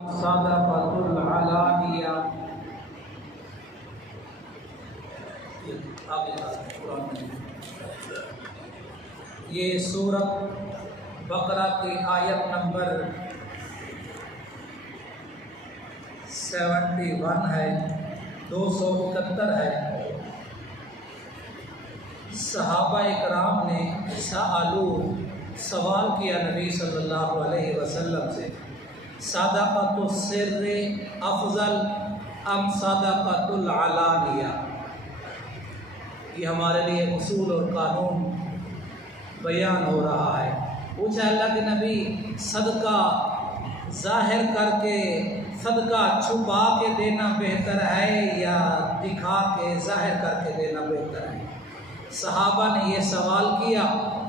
صدقۃ العلانیہ. یہ سورۃ بقرہ کی آیت نمبر 71 ہے، 271 ہے. صحابہ اکرام نے سوال کیا نبی صلی اللہ علیہ وسلم سے، صدقۃ السر افضل ام صدقۃ العلانیہ؟ یہ ہمارے لیے اصول اور قانون بیان ہو رہا ہے. پوچھا اللہ کے نبی، صدقہ ظاہر کر کے، صدقہ چھپا کے دینا بہتر ہے یا دکھا کے ظاہر کر کے دینا بہتر ہے؟ صحابہ نے یہ سوال کیا.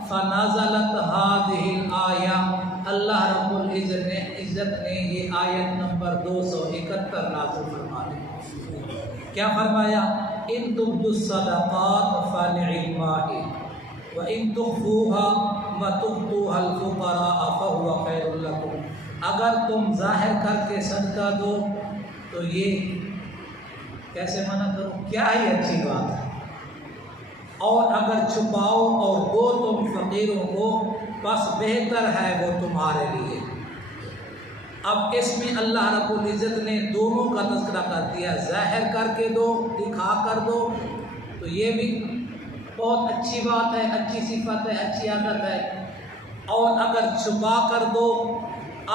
فنازلت هذه الآیہ، اللہ رب العزت نے یہ آیت نمبر 271 نازل فرما دی. کیا فرمایا؟ ان تبدوا الصدقات فنعما ہی وان تخفوها وتؤتوها الفقراء فهو خیر لکم. اگر تم ظاہر کر کے صدقہ دو تو یہ کیسے منع کرو، کیا ہی اچھی بات ہے، اور اگر چھپاؤ اور دو تم فقیروں کو بس بہتر ہے وہ تمہارے لیے. اب اس میں اللہ رب العزت نے دونوں کا تذکرہ کر دیا، ظاہر کر کے دو، دکھا کر دو، تو یہ بھی بہت اچھی بات ہے، اچھی صفت ہے، اچھی عادت ہے. اور اگر چھپا کر دو،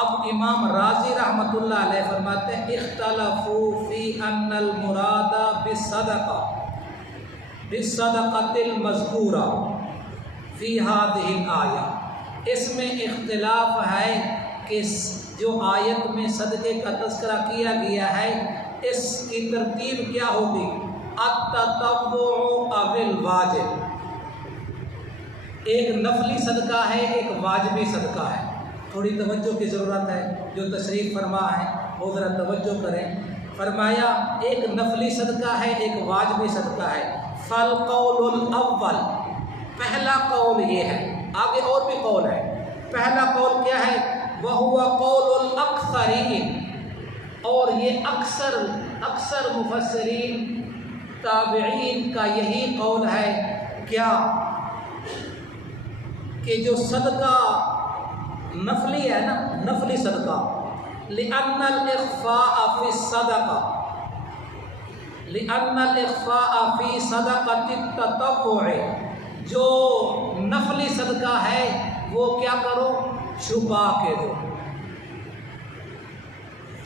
اب امام راضی رحمۃ اللہ علیہ فرماتے ہیں، اختلفوا فی ان المراد بالصدقۃ المذکورہ فی ہذہ الآیہ. اس میں اختلاف ہے کہ جو آیت میں صدقے کا تذکرہ کیا گیا ہے اس کی ترتیب کیا ہوگی، التطوع او الواجب. ایک نفلی صدقہ ہے، ایک واجبی صدقہ ہے. تھوڑی توجہ کی ضرورت ہے، جو تشریف فرما ہے وہ ذرا توجہ کریں. فرمایا ایک نفلی صدقہ ہے، ایک واجبی صدقہ ہے. فالقول الاول، پہلا قول یہ ہے، آگے اور بھی قول ہے. پہلا قول کیا ہے؟ وَهُوَ قَوْلُ الْأَكْثَرِينَ، اور یہ اکثر مفسرین تابعین کا یہی قول ہے. کیا کہ جو صدقہ نفلی ہے نا، نفلی صدقہ، لِأَنَّ الْإِخْفَاءَ فِي الصَّدَقَةِ لِأَنَّ الْإِخْفَاءَ فِي صَدَقَةِ التَّطَوُّعِ، جو نفلی صدقہ ہے وہ کیا کرو، چھپا کے دو.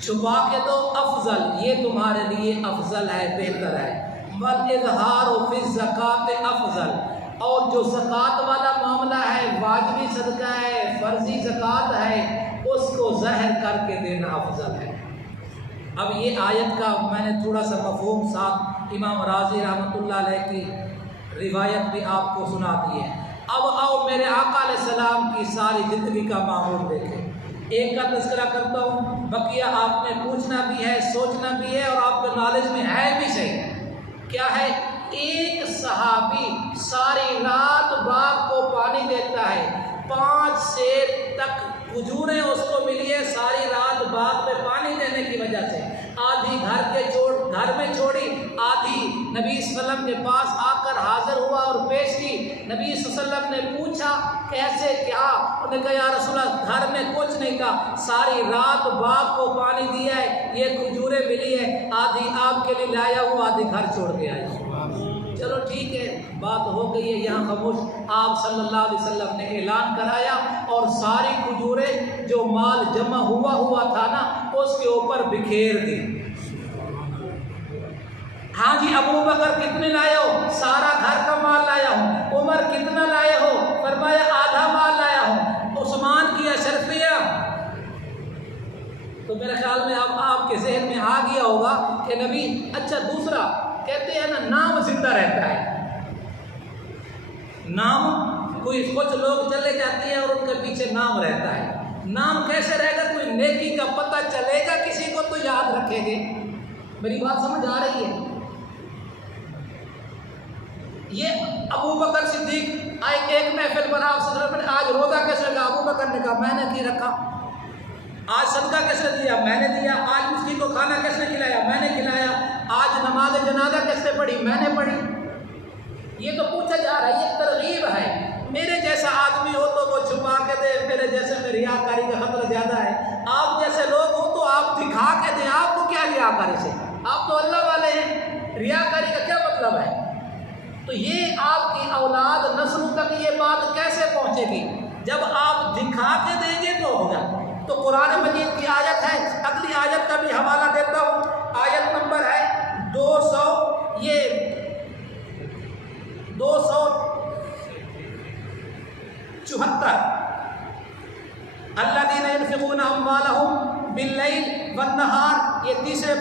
چھپا کے دو افضل، یہ تمہارے لیے افضل ہے، بہتر ہے. وَالْإِظْهَارُ فِي الزَّكَاةِ افضل، اور جو زکوٰۃ والا معاملہ ہے، واجبی صدقہ ہے، فرضی زکوٰۃ ہے، اس کو ظاہر کر کے دینا افضل ہے. اب یہ آیت کا میں نے تھوڑا سا مفہوم ساتھ امام راضی رحمۃ اللہ علیہ کی روایت بھی آپ کو سنا دی ہے. اب آؤ میرے آقا علیہ السلام کی ساری زندگی کا معمول دیکھیں. ایک کا تذکرہ کرتا ہوں، بقیہ آپ نے پوچھنا بھی ہے، سوچنا بھی ہے، اور آپ کے نالج میں ہے بھی صحیح. کیا ہے؟ ایک صحابی ساری رات باغ کو پانی دیتا ہے، 5 سیر تک کھجوریں اس کو ملی ہے ساری رات باغ میں پانی دینے کی وجہ سے. آدھی گھر میں چھوڑی، آدھی نبی صلی اللہ علیہ وسلم کے پاس آ کر حاضر ہوا اور پیش کی. نبی صلی اللہ علیہ وسلم نے پوچھا کیسے کیا؟ انہوں نے کہا یا رسول اللہ، گھر میں کچھ نہیں تھا، ساری رات باغ کو پانی دیا ہے، یہ کھجوریں ملی ہے، آدھی آپ کے لیے لایا ہوں، آدھی گھر چھوڑ کے آیا ہوں. چلو ٹھیک ہے، بات ہو گئی ہے یہاں خاموش. آپ صلی اللہ علیہ وسلم نے اعلان کرایا اور ساری کھجوریں جو مال جمع ہوا تھا نا اس کے اوپر بکھیر دی. ہاں جی، ابو بکر کتنے لائے ہو؟ سارا گھر کا مال لایا ہوں. عمر کتنا لائے ہو؟ فرمایا آدھا مال لایا ہوں. عثمان کی اشرفیہ. تو میرے خیال میں اب آپ کے ذہن میں آ گیا ہوگا کہ نبی، اچھا دوسرا کہتے ہیں نا نام زندہ رہتا ہے. نام کوئی کچھ لوگ چلے جاتے ہیں اور ان کے پیچھے نام رہتا ہے. نام کیسے رہے گا؟ کوئی نیکی کا پتہ چلے گا کسی کو تو یاد رکھیں گے. میری بات سمجھ آ رہی ہے؟ یہ ابو بکر صدیق ایک محفل پر آپ صلی اللہ علیہ وسلم نے آج روزہ کیسے لگا؟ ابو بکر نے کہا میں نے کی رکھا. آج صدقہ کس نے دیا؟ میں نے دیا. ریاکاری سے؟ آپ تو اللہ والے ہیں، ریاکاری کا کیا مطلب ہے؟ تو یہ آپ کی اولاد نسلوں تک یہ بات کیسے پہنچے گی؟ جب آپ دکھا کے دیں گے تو ہوگا۔ تو قرآن مجید کی آیت ہے، اگلی آیت کا بھی حوالہ دیتا ہوں، آیت نمبر ہے 274۔ الذین ينفقون اموالهم باللیل والنہار، یہ تیسرے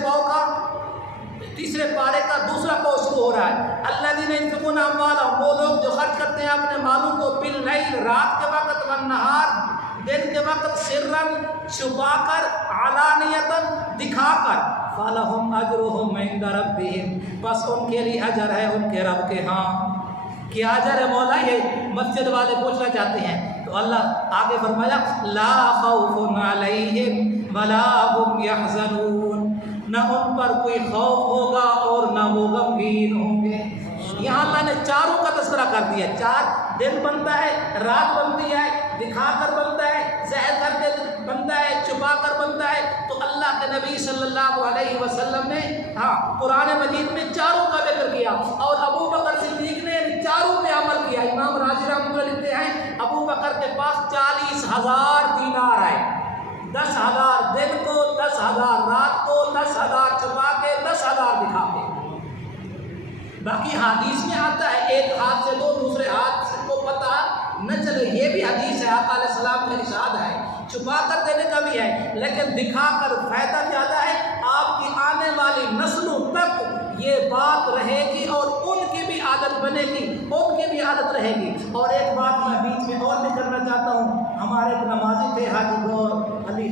پارے کا دوسرا پاؤ شروع ہو رہا ہے۔ الذین ينفقون اموالهم، وہ لوگ جو خرچ کرتے ہیں اپنے مالوں کو، باللیل رات کے وقت، والنہار دن کے وقت، سرًا چھپا کر، علانیۃً دکھا کر، فلہم اجرہم عند ربہم، بس ان کے لیے اجر ہے ان کے رب کے ہاں۔ کیا اجر ہے مولا؟ یہ مسجد والے پوچھنا چاہتے ہیں۔ تو اللہ آگے فرمایا لا خوف علیہم ولا هم یحزنون، نہ ان پر کوئی خوف ہوگا اور نہ وہ غمگین ہوں گے۔ یہاں اللہ نے چاروں کا تذکرہ کر دیا، 4 دن بنتا ہے، رات بنتی ہے، دکھا کر بنتا ہے، ظاہر کر کے بنتا ہے، چھپا کر بنتا ہے۔ تو اللہ کے نبی صلی اللہ علیہ وسلم نے قرآن مجید میں چاروں کا ذکر کیا، اور ابو بکر صدیق نے چاروں پہ عمل کیا۔ امام راضی رحمۃ اللہ لکھتے ہیں ابو بکر کے پاس 40,000 دینار آئے، 10,000 دن کو، 10,000 رات کو، 10,000 چھپا کے، 10,000 دکھا کے۔ باقی حدیث میں آتا ہے ایک ہاتھ سے دو، دوسرے ہاتھ کو پتہ نہ چلے، یہ بھی حدیث ہے، آقا علیہ السلام کا ارشاد ہے۔ چھپا کر دینے کا بھی ہے، لیکن دکھا کر فائدہ زیادہ ہے۔ آپ کی آنے والی نسلوں تک یہ بات رہے گی اور ان کی بھی عادت بنے گی، ان کی بھی عادت رہے گی۔ اور ایک بات میں بیچ میں اور بھی کرنا چاہتا ہوں، ہمارے ایک نمازی تھے حاجی گور علی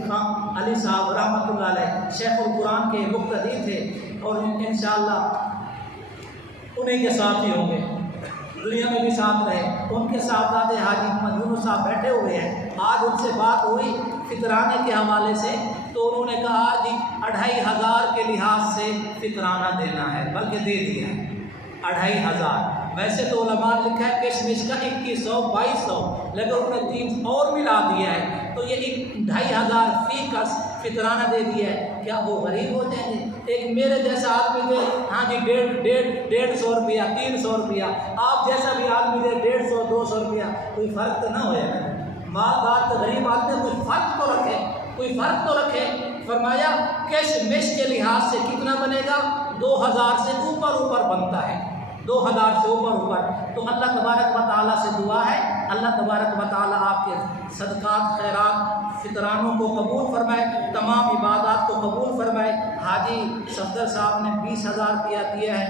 صاحب رحمۃ اللہ علیہ، شیخ القرآن کے مقتدی تھے، اور انشاءاللہ انہیں کے ساتھ ہی ہوں گے، دنیا میں بھی ساتھ رہے۔ ان کے صاحبزادے حاجی محمد یونس صاحب بیٹھے ہوئے ہیں، آج ان سے بات ہوئی فطرانے کے حوالے سے، تو انہوں نے کہا جی 2,500 کے لحاظ سے فطرانہ دینا ہے، بلکہ دے دیا 2,500۔ ویسے تو علماء نے لکھا ہے کشمش کا 2,100 2,200، لیکن انہوں نے 3 اور ملا دیا ہے، تو یہ 2,500 فی کس فطرانہ دے دیا ہے۔ کیا وہ غریب ہو جائیں گے؟ ایک میرے جیسا آدمی دے جی 150 روپیہ 300 روپیہ، آپ جیسا بھی آدمی دے 150 200 روپیہ، کوئی فرق تو نہ ہوئے گا؟ مالدار تو غریب آدمی کوئی فرق تو رکھے، کوئی فرق تو رکھے۔ فرمایا کشمش کے لحاظ سے کتنا بنے گا؟ 2,000 سے اوپر بنتا ہے، 2,000 سے اوپر۔ تو اللہ تبارک و تعالیٰ سے دعا ہے، اللہ تبارک و تعالیٰ آپ کے صدقات خیرات فطرانوں کو قبول فرمائے، تمام عبادات کو قبول فرمائے۔ حاجی صفدر صاحب نے 20,000 دیا ہے،